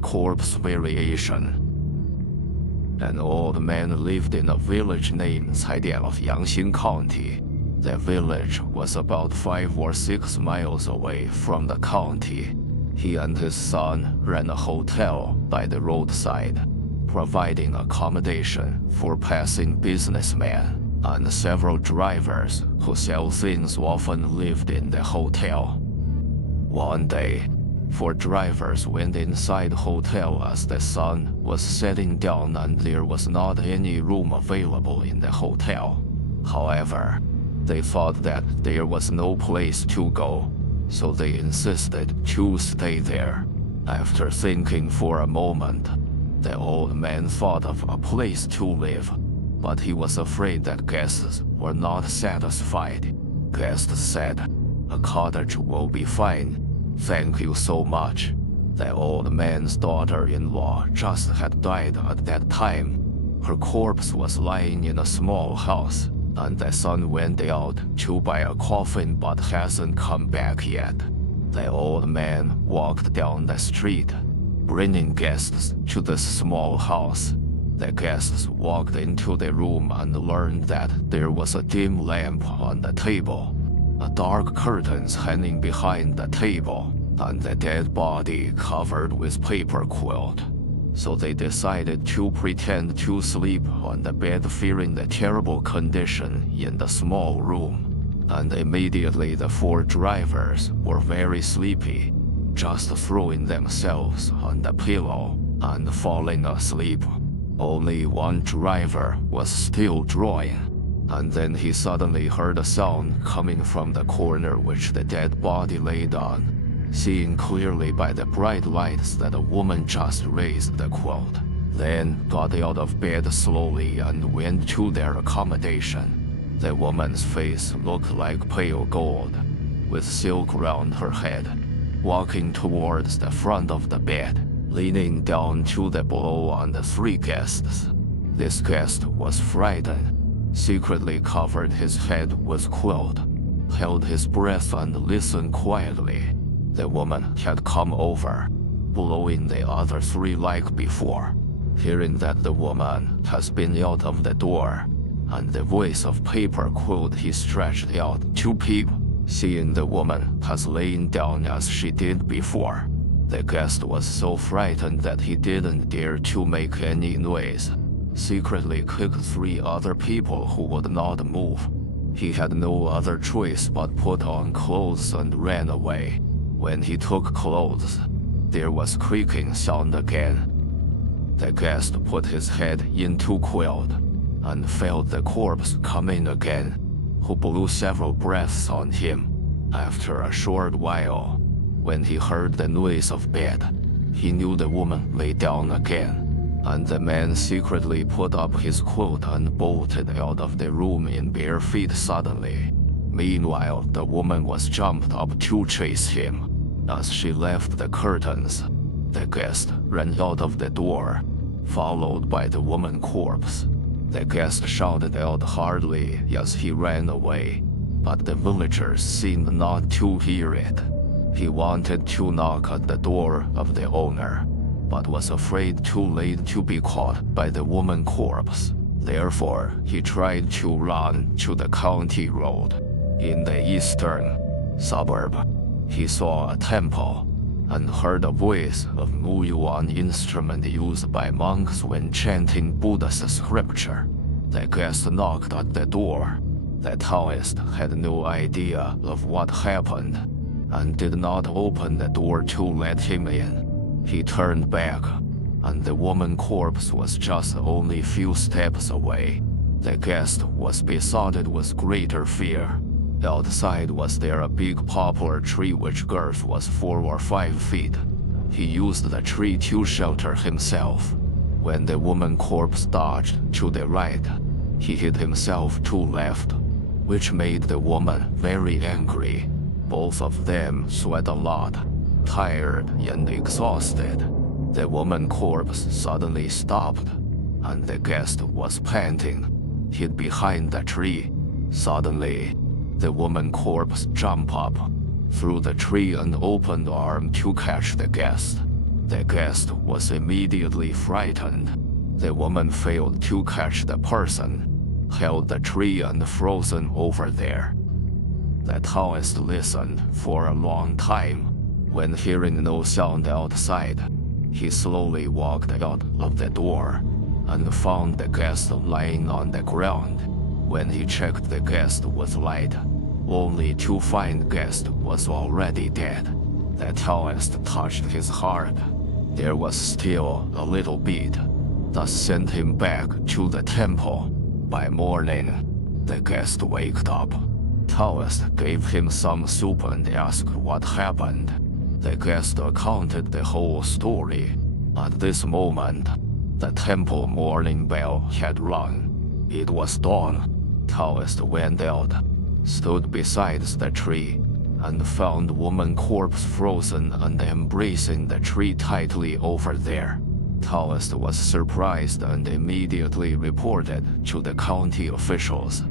a corpse variation. An old man lived in a village named Caidian of Yangxin County. The village was about 5 or 6 miles away from the county. He and his son ran a hotel by the roadside, providing accommodation for passing businessmen, and several drivers who sell things often lived in the hotel. One day, 4 drivers went inside the hotel as the sun was setting down and there was not any room available in the hotel. However, they thought that there was no place to go, so they insisted to stay there. After thinking for a moment, the old man thought of a place to live, but he was afraid that guests were not satisfied. Guests said, "A cottage will be fine. Thank you so much." The old man's daughter-in-law just had died at that time. Her corpse was lying in a small house, and the son went out to buy a coffin but hasn't come back yet. The old man walked down the street, bringing guests to this small house. The guests walked into the room and learned that there was a dim lamp on the table, dark curtains hanging behind the table, and the dead body covered with paper quilt. So they decided to pretend to sleep on the bed, fearing the terrible condition in the small room. And immediately the 4 drivers were very sleepy, just throwing themselves on the pillow and falling asleep. Only one driver was still drawing, and then he suddenly heard a sound coming from the corner which the dead body laid on. Seeing clearly by the bright lights that a woman just raised the quilt, then got out of bed slowly and went to their accommodation. The woman's face looked like pale gold, with silk round her head, walking towards the front of the bed, leaning down to the blow on the 3 guests. This guest was frightened, secretly covered his head with quilt, held his breath and listened quietly. The woman had come over, blowing the other 3 like before. Hearing that the woman has been out of the door, and the voice of paper quilt, he stretched out to peep, seeing the woman has lain down as she did before. The guest was so frightened that he didn't dare to make any noise, secretly kicked 3 other people who would not move. He had no other choice but put on clothes and ran away. When he took clothes, there was creaking sound again. The guest put his head into quilt and felt the corpse come in again, who blew several breaths on him. After a short while, when he heard the noise of bed, he knew the woman lay down again, and the man secretly put up his quilt and bolted out of the room in bare feet suddenly. Meanwhile, the woman was jumped up to chase him. As she left the curtains, the guest ran out of the door, followed by the woman corpse. The guest shouted out hardly as he ran away, but the villagers seemed not to hear it. He wanted to knock at the door of the owner, but was afraid too late to be caught by the woman corpse. Therefore, he tried to run to the county road. In the eastern suburb, he saw a temple and heard a voice of Muyuan instrument used by monks when chanting Buddha's scripture. The guest knocked at the door. The Taoist had no idea of what happened and did not open the door to let him in. He turned back, and the woman corpse was just only few steps away. The guest was besotted with greater fear. Outside was there a big poplar tree which girth was 4 or 5 feet. He used the tree to shelter himself. When the woman corpse dodged to the right, he hid himself to left, which made the woman very angry. Both of them sweat a lot, tired and exhausted. The woman corpse suddenly stopped, and the guest was panting, hid behind the tree. Suddenly, the woman corpse jumped up, through the tree and opened arm to catch the guest. The guest was immediately frightened. The woman failed to catch the person, held the tree and frozen over there. The Taoist listened for a long time. When hearing no sound outside, he slowly walked out of the door and found the guest lying on the ground. When he checked, the guest was light, only to find guest was already dead. The Taoist touched his heart. There was still a little bit, thus sent him back to the temple. By morning, the guest waked up. Taoist gave him some soup and asked what happened. The guest recounted the whole story. At this moment, the temple morning bell had rung. It was dawn. Taoist went out, stood beside the tree, and found woman corpse frozen and embracing the tree tightly over there. Taoist was surprised and immediately reported to the county officials,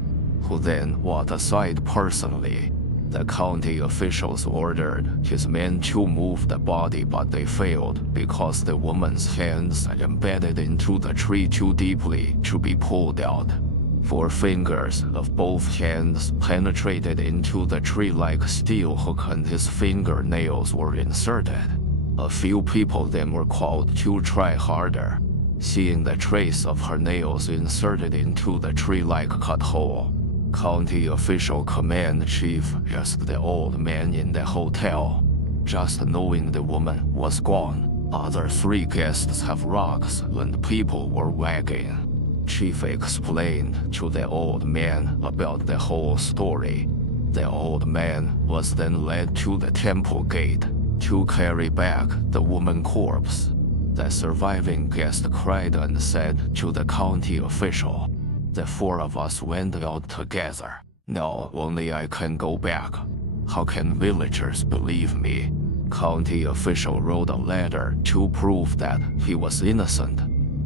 who then walked aside personally. The county officials ordered his men to move the body, but they failed because the woman's hands had embedded into the tree too deeply to be pulled out. 4 fingers of both hands penetrated into the tree like steel hook and his fingernails were inserted. A few people then were called to try harder. Seeing the trace of her nails inserted into the tree like cut hole, county official command chief asked the old man in the hotel. Just knowing the woman was gone, other 3 guests have rocks and people were wagging. Chief explained to the old man about the whole story. The old man was then led to the temple gate to carry back the woman corpse. The surviving guest cried and said to the county official, "The 4 of us went out together. Now only I can go back. How can villagers believe me?" County official wrote a letter to prove that he was innocent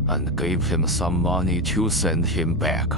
and gave him some money to send him back.